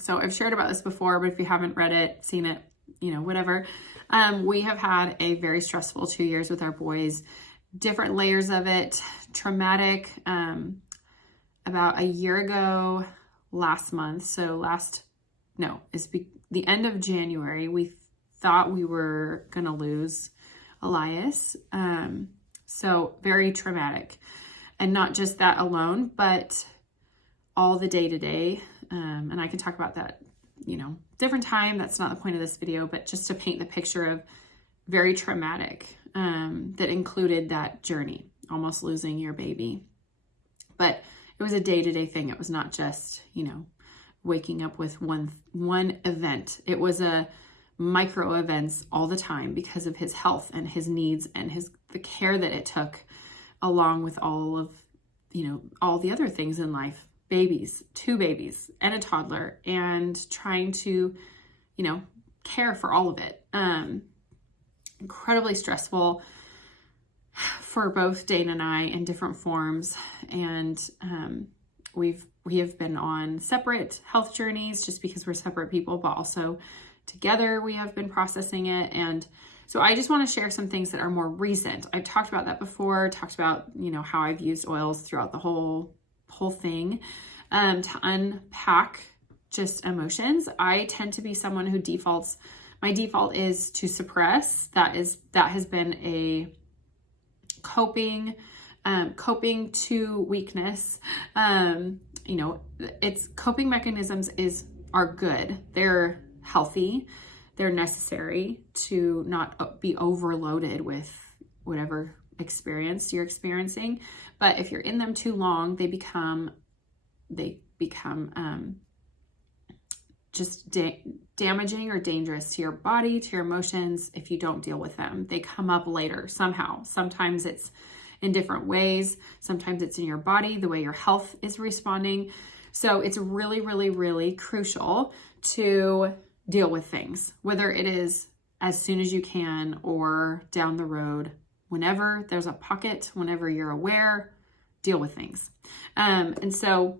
So I've shared about this before, but if you haven't read it, seen it, whatever. We have had a very stressful 2 years with our boys, different layers of it, traumatic. About a year ago, last month, the end of January, we thought we were going to lose Elias. So very traumatic. And not just that alone, but all the day-to-day. And I can talk about that, different time. That's not the point of this video, but just to paint the picture of very traumatic, that included that journey, almost losing your baby. But it was a day-to-day thing. It was not just, waking up with one event. It was a micro events all the time because of his health and his needs and the care that it took, along with all of, all the other things in life, babies, 2 babies and a toddler, and trying to, care for all of it. Incredibly stressful for both Dane and I in different forms. And we have been on separate health journeys just because we're separate people, but also together we have been processing it. And so I just want to share some things that are more recent. I've talked about that before, talked about, how I've used oils throughout the whole thing, to unpack just emotions. I tend to be someone who my default is to suppress. That has been a coping to weakness. It's coping mechanisms are good. They're healthy. They're necessary to not be overloaded with whatever experience you're experiencing. But if you're in them too long, they become just damaging or dangerous to your body, to your emotions. If you don't deal with them, they come up later somehow. Sometimes it's in different ways. Sometimes it's in your body, the way your health is responding. So it's really, really, really crucial to deal with things, whether it is as soon as you can or down the road, whenever there's a pocket, whenever you're aware, deal with things. And so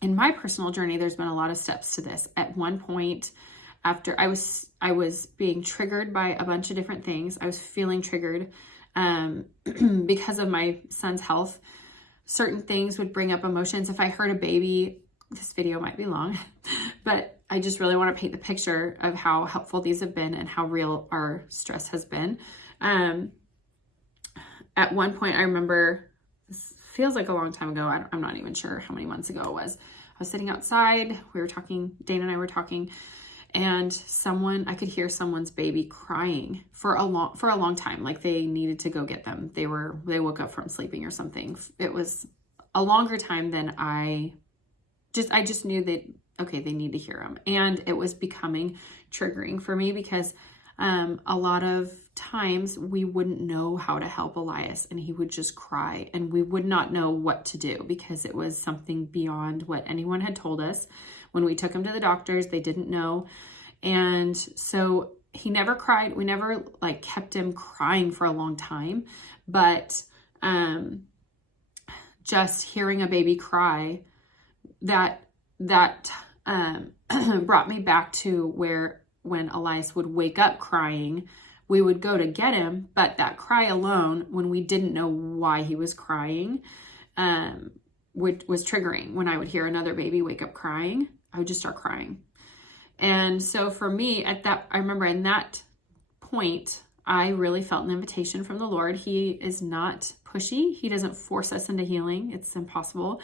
in my personal journey, there's been a lot of steps to this. At one point, after I was being triggered by a bunch of different things, I was feeling triggered because of my son's health. Certain things would bring up emotions. If I heard a baby, this video might be long, but I just really want to paint the picture of how helpful these have been and how real our stress has been. At one point, I remember, this feels like a long time ago. I'm not even sure how many months ago it was. I was sitting outside. We were talking, Dane and I were talking, and I could hear someone's baby crying for a long time. Like they needed to go get them. They woke up from sleeping or something. It was a longer time than I just knew that, okay, they need to hear them. And it was becoming triggering for me because a lot of times we wouldn't know how to help Elias, and he would just cry, and we would not know what to do because it was something beyond what anyone had told us. When we took him to the doctors, they didn't know. And so he never cried. We never kept him crying for a long time, but just hearing a baby cry, that brought me back to where when Elias would wake up crying, we would go to get him, but that cry alone, when we didn't know why he was crying, was triggering. When I would hear another baby wake up crying, I would just start crying. And so for me, I remember in that point, I really felt an invitation from the Lord. He is not pushy. He doesn't force us into healing. It's impossible.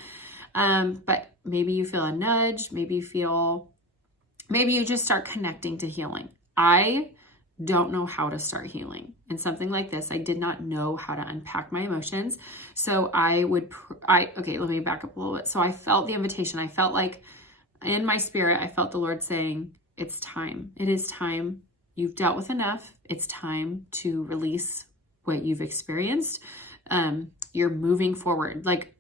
But maybe you feel a nudge. Maybe you just start connecting to healing. I don't know how to start healing. In something like this, I did not know how to unpack my emotions. So okay, let me back up a little bit. So I felt the invitation. I felt like in my spirit, I felt the Lord saying, it's time. It is time. You've dealt with enough. It's time to release what you've experienced. You're moving forward. Like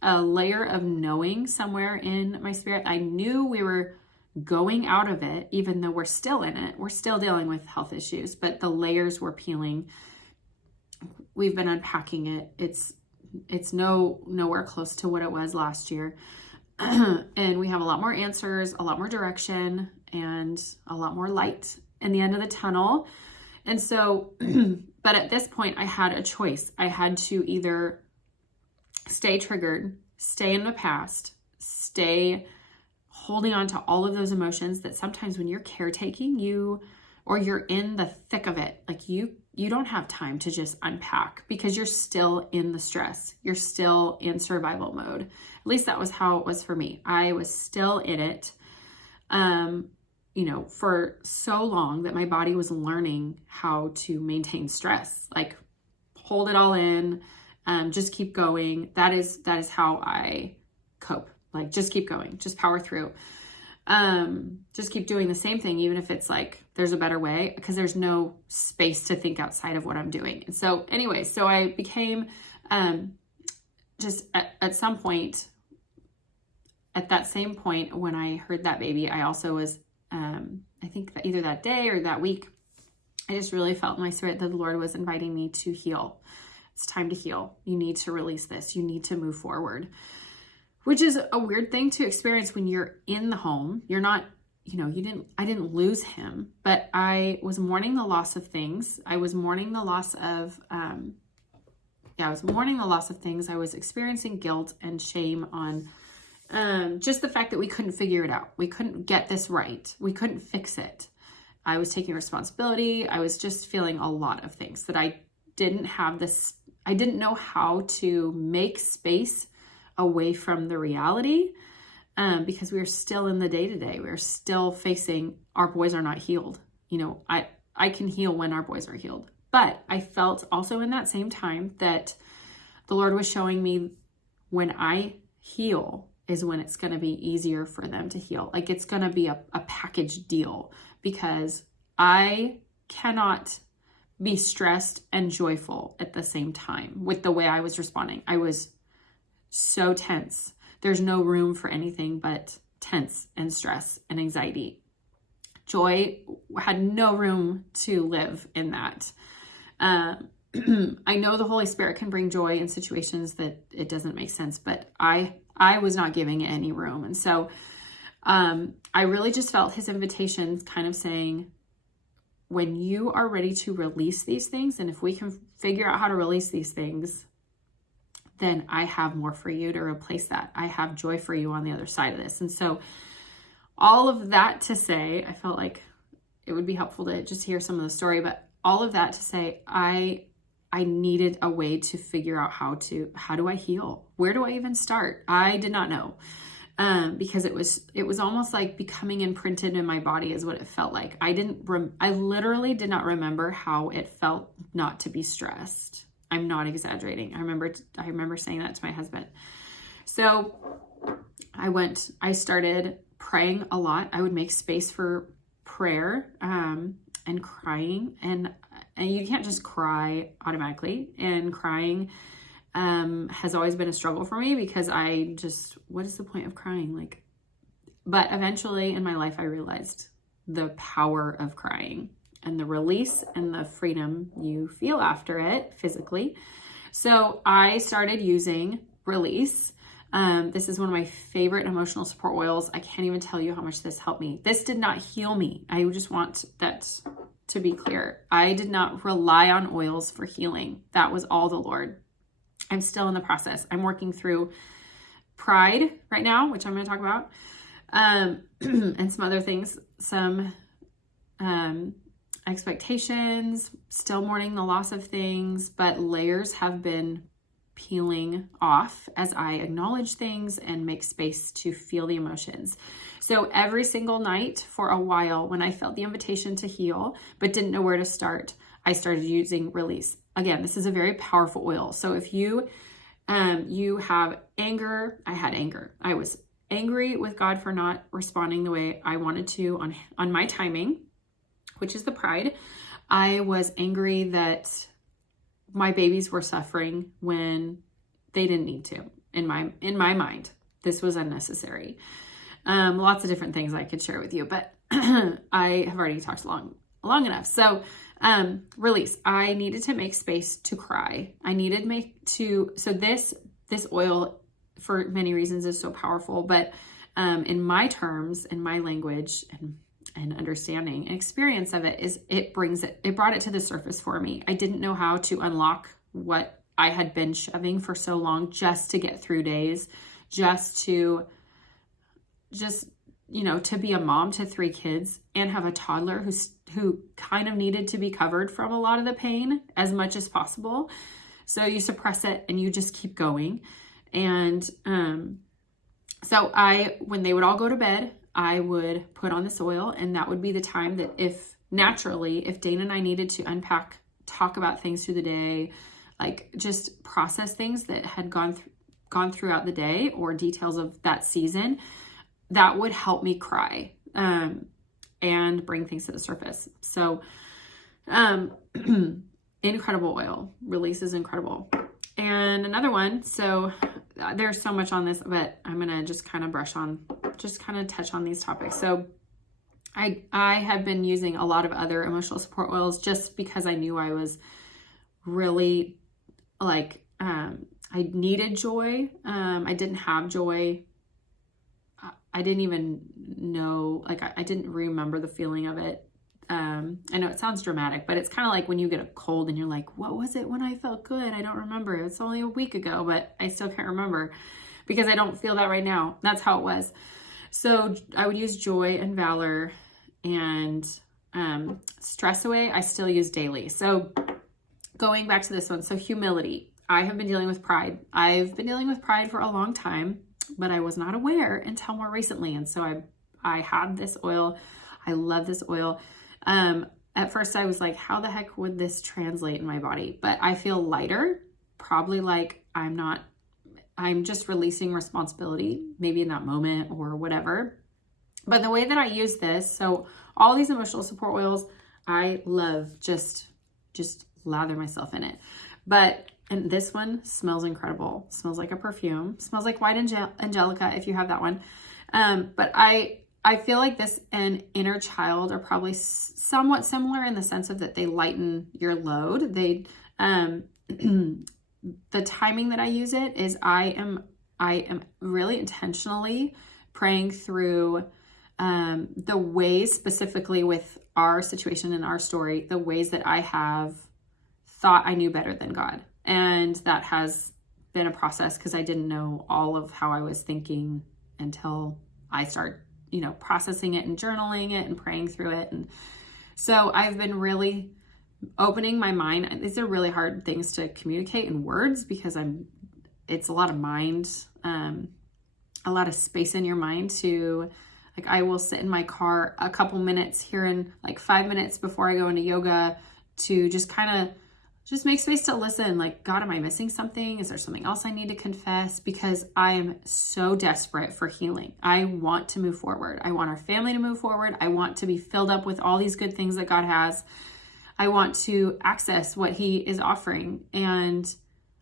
a layer of knowing somewhere in my spirit. I knew we were going out of it, even though we're still in it. We're still dealing with health issues, but the layers were peeling. We've been unpacking it. It's nowhere close to what it was last year. and we have a lot more answers, a lot more direction, and a lot more light in the end of the tunnel. And so, but at this point I had a choice. I had to either stay triggered, stay in the past, stay holding on to all of those emotions that sometimes when you're caretaking, or you're in the thick of it, like you don't have time to just unpack because you're still in the stress. You're still in survival mode. At least that was how it was for me. I was still in it, for so long that my body was learning how to maintain stress, like hold it all in, just keep going. That is how I cope. Like, just keep going, just power through. Just keep doing the same thing, even if it's like, there's a better way, because there's no space to think outside of what I'm doing. And so anyway, so I became, just at some point, at that same point, when I heard that baby, I also was, I think that either that day or that week, I just really felt in my spirit that the Lord was inviting me to heal. It's time to heal. You need to release this. You need to move forward. Which is a weird thing to experience when you're in the home. You're not, I didn't lose him, but I was mourning the loss of things. I was mourning the loss of, things. I was experiencing guilt and shame on just the fact that we couldn't figure it out. We couldn't get this right. We couldn't fix it. I was taking responsibility. I was just feeling a lot of things that I didn't know how to make space away from the reality, because we were still in the day-to-day. We were still facing, our boys are not healed. I can heal when our boys are healed. But I felt also in that same time that the Lord was showing me when I heal is when it's going to be easier for them to heal. Like, it's going to be a package deal, because I cannot be stressed and joyful at the same time with the way I was responding. I was so tense. There's no room for anything but tense and stress and anxiety. Joy had no room to live in that. I know the Holy Spirit can bring joy in situations that it doesn't make sense, but I was not giving it any room. And so I really just felt his invitation kind of saying, when you are ready to release these things, and if we can figure out how to release these things, then I have more for you to replace that. I have joy for you on the other side of this. And so all of that to say, I felt like it would be helpful to just hear some of the story, but all of that to say, I needed a way to figure out how do I heal? Where do I even start? I did not know, because it was almost like becoming imprinted in my body is what it felt like. I literally did not remember how it felt not to be stressed. I'm not exaggerating. I remember saying that to my husband. So I started praying a lot. I would make space for prayer, and crying, and you can't just cry automatically. And crying has always been a struggle for me, because what is the point of crying? But eventually in my life, I realized the power of crying and the release and the freedom you feel after it physically. So I started using Release. This is one of my favorite emotional support oils. I can't even tell you how much this helped me. This did not heal me. I just want that to be clear. I did not rely on oils for healing. That was all the Lord. I'm still in the process. I'm working through pride right now, which I'm going to talk about, and some other things, some expectations, still mourning the loss of things, but layers have been peeling off as I acknowledge things and make space to feel the emotions. So every single night for a while, when I felt the invitation to heal but didn't know where to start, I started using Release. Again, this is a very powerful oil. So if you have anger, I had anger. I was angry with God for not responding the way I wanted to on my timing, which is the pride. I was angry that my babies were suffering when they didn't need to. In my mind, this was unnecessary. Lots of different things I could share with you, but I have already talked long enough. So Release. I needed to make space to cry. I needed so this oil for many reasons is so powerful. But in my terms, in my language and understanding and experience of it, is it brought it to the surface for me. I didn't know how to unlock what I had been shoving for so long just to get through days, to be a mom to 3 kids and have a toddler who kind of needed to be covered from a lot of the pain as much as possible. So you suppress it and you just keep going. And so when they would all go to bed, I would put on this oil, and that would be the time that if Dana and I needed to unpack, talk about things through the day, like just process things that had gone throughout the day or details of that season, that would help me cry and bring things to the surface. So incredible oil. Release is incredible. And another one, so there's so much on this, but I'm going to just kind of touch on these topics. So I have been using a lot of other emotional support oils just because I knew I was really I needed joy. I didn't have joy. I didn't even know, I didn't remember the feeling of it. I know it sounds dramatic, but it's kind of like when you get a cold and you're like, what was it when I felt good? I don't remember. It's only a week ago, but I still can't remember because I don't feel that right now. That's how it was. So I would use Joy and Valor, and Stress Away I still use daily. So going back to this one, so humility. I have been dealing with pride. I've been dealing with pride for a long time, but I was not aware until more recently. And so I had this oil. I love this oil. At first I was like, how the heck would this translate in my body? But I feel lighter, probably like I'm just releasing responsibility, maybe in that moment or whatever. But the way that I use this, so all these emotional support oils, I love just lather myself in it. And this one smells incredible. Smells like a perfume. Smells like White Angelica if you have that one. But I feel like this and Inner Child are probably somewhat similar in the sense of that they lighten your load. They, the timing that I use it is I am really intentionally praying through the ways, specifically with our situation and our story, the ways that I have thought I knew better than God. And that has been a process because I didn't know all of how I was thinking until I start, processing it and journaling it and praying through it. And so I've been really opening my mind. These are really hard things to communicate in words because it's a lot of mind, a lot of space in your mind to, I will sit in my car a couple minutes here in 5 minutes before I go into yoga to just make space to listen. God, am I missing something? Is there something else I need to confess? Because I am so desperate for healing. I want to move forward. I want our family to move forward. I want to be filled up with all these good things that God has. I want to access what He is offering. And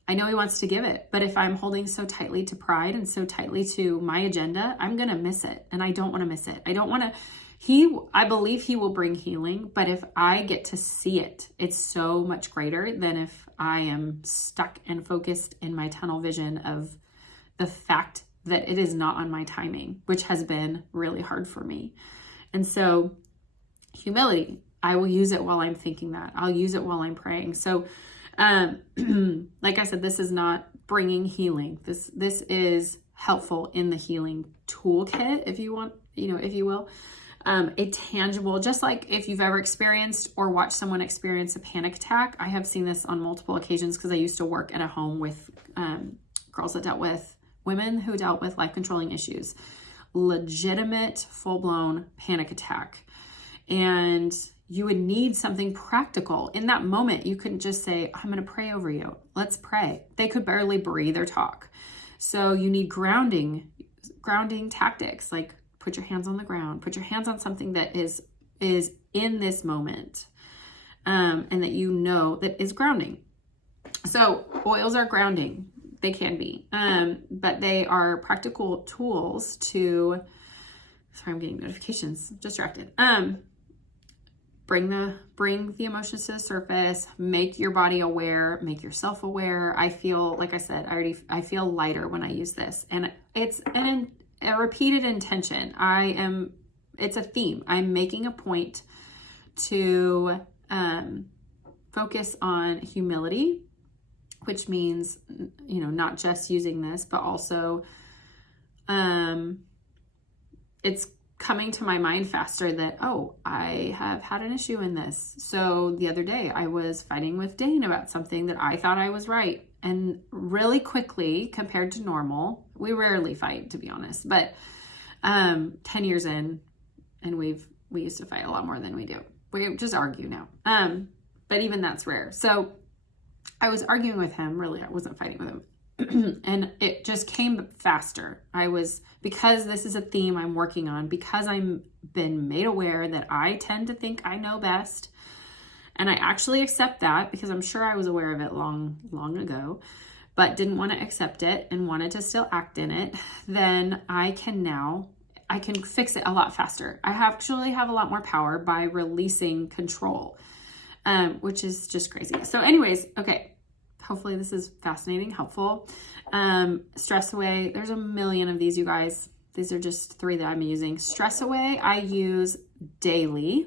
I know He wants to give it. But if I'm holding so tightly to pride and so tightly to my agenda, I'm going to miss it. And I don't want to miss it. I believe He will bring healing, but if I get to see it, it's so much greater than if I am stuck and focused in my tunnel vision of the fact that it is not on my timing, which has been really hard for me. And so humility, I will use it while I'm thinking that. I'll use it while I'm praying. So, like I said, this is not bringing healing. This is helpful in the healing toolkit, if you want, if you will. A tangible, just like if you've ever experienced or watched someone experience a panic attack. I have seen this on multiple occasions because I used to work at a home with women who dealt with life-controlling issues. Legitimate, full-blown panic attack. And you would need something practical. In that moment, you couldn't just say, I'm going to pray over you. Let's pray. They could barely breathe or talk. So you need grounding tactics, like put your hands on the ground, put your hands on something that is in this moment, and that that is grounding. So oils are grounding. They can be, but they are practical tools to, sorry, I'm getting notifications, distracted. bring the emotions to the surface, make your body aware, make yourself aware. I feel, like I said, I feel lighter when I use this, and it's a repeated intention. It's a theme. I'm making a point to focus on humility, which means, not just using this, but also it's coming to my mind faster that, oh, I have had an issue in this. So the other day I was fighting with Dane about something that I thought I was right. And really quickly, compared to normal, we rarely fight, to be honest, but 10 years in, and we used to fight a lot more than we do. We just argue now. But even that's rare. So I was arguing with him. Really, I wasn't fighting with him. And it just came faster. Because this is a theme I'm working on, because I'm been made aware that I tend to think I know best. And I actually accept that, because I'm sure I was aware of it long, long ago, but didn't want to accept it and wanted to still act in it. Then I can fix it a lot faster. I actually have a lot more power by releasing control, which is just crazy. So anyways, okay. Hopefully this is fascinating, helpful. Stress away. There's a million of these, you guys. These are just 3 that I'm using. Stress away, I use daily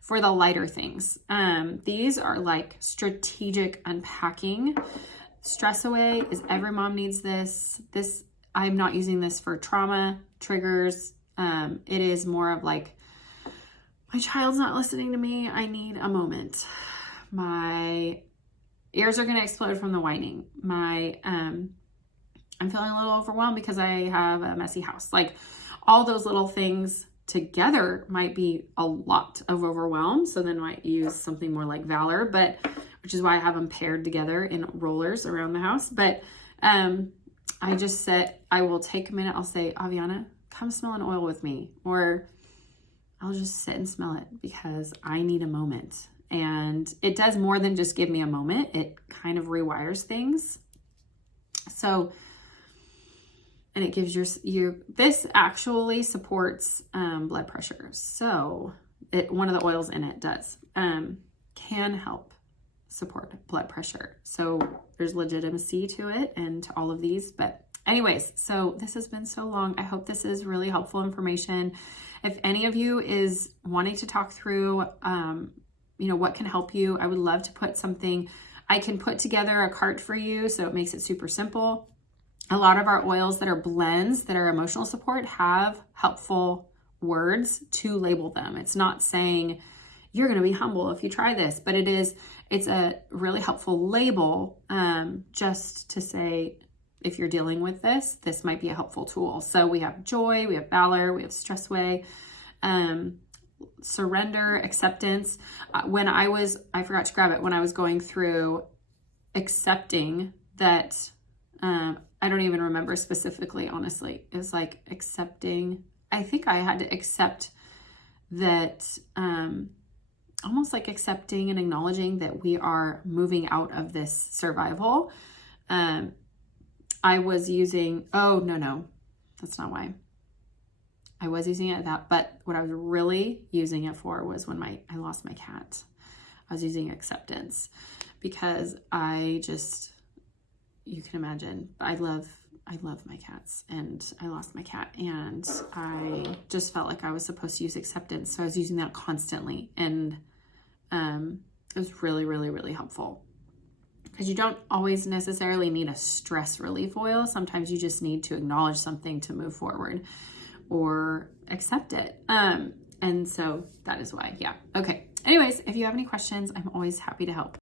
for the lighter things. These are like strategic unpacking. Stress away is every mom needs this. I'm not using this for trauma triggers. It is more of like, my child's not listening to me. I need a moment. My ears are going to explode from the whining. I'm feeling a little overwhelmed because I have a messy house. Like, all those little things together might be a lot of overwhelm. So then I might use something more like valor, which is why I have them paired together in rollers around the house. But I just said, I will take a minute. I'll say, Aviana, come smell an oil with me. Or I'll just sit and smell it because I need a moment. And it does more than just give me a moment. It kind of rewires things. So, and it gives this actually supports blood pressure. So one of the oils in it does, can help support blood pressure. So there's legitimacy to it and to all of these. But anyways, so this has been so long. I hope this is really helpful information. If any of you is wanting to talk through, what can help you, I would love to put something. I can put together a cart for you, so it makes it super simple. A lot of our oils that are blends that are emotional support have helpful words to label them. It's not saying you're going to be humble if you try this, but it's a really helpful label, just to say, if you're dealing with this might be a helpful tool. So we have joy, we have valor, we have stress away, surrender, acceptance. I forgot to grab it when I was going through accepting that, I don't even remember specifically, honestly. It was like accepting, I think I had to accept that, almost like accepting and acknowledging that we are moving out of this survival. I was using, no, that's not why. I was using it at that, but what I was really using it for was when I lost my cat. I was using acceptance because you can imagine, I love my cats, and I lost my cat, and I just felt like I was supposed to use acceptance. So I was using that constantly, and it was really, really, really helpful. Because you don't always necessarily need a stress relief oil. Sometimes you just need to acknowledge something to move forward or accept it. And so that is why, yeah. Okay. Anyways, if you have any questions, I'm always happy to help.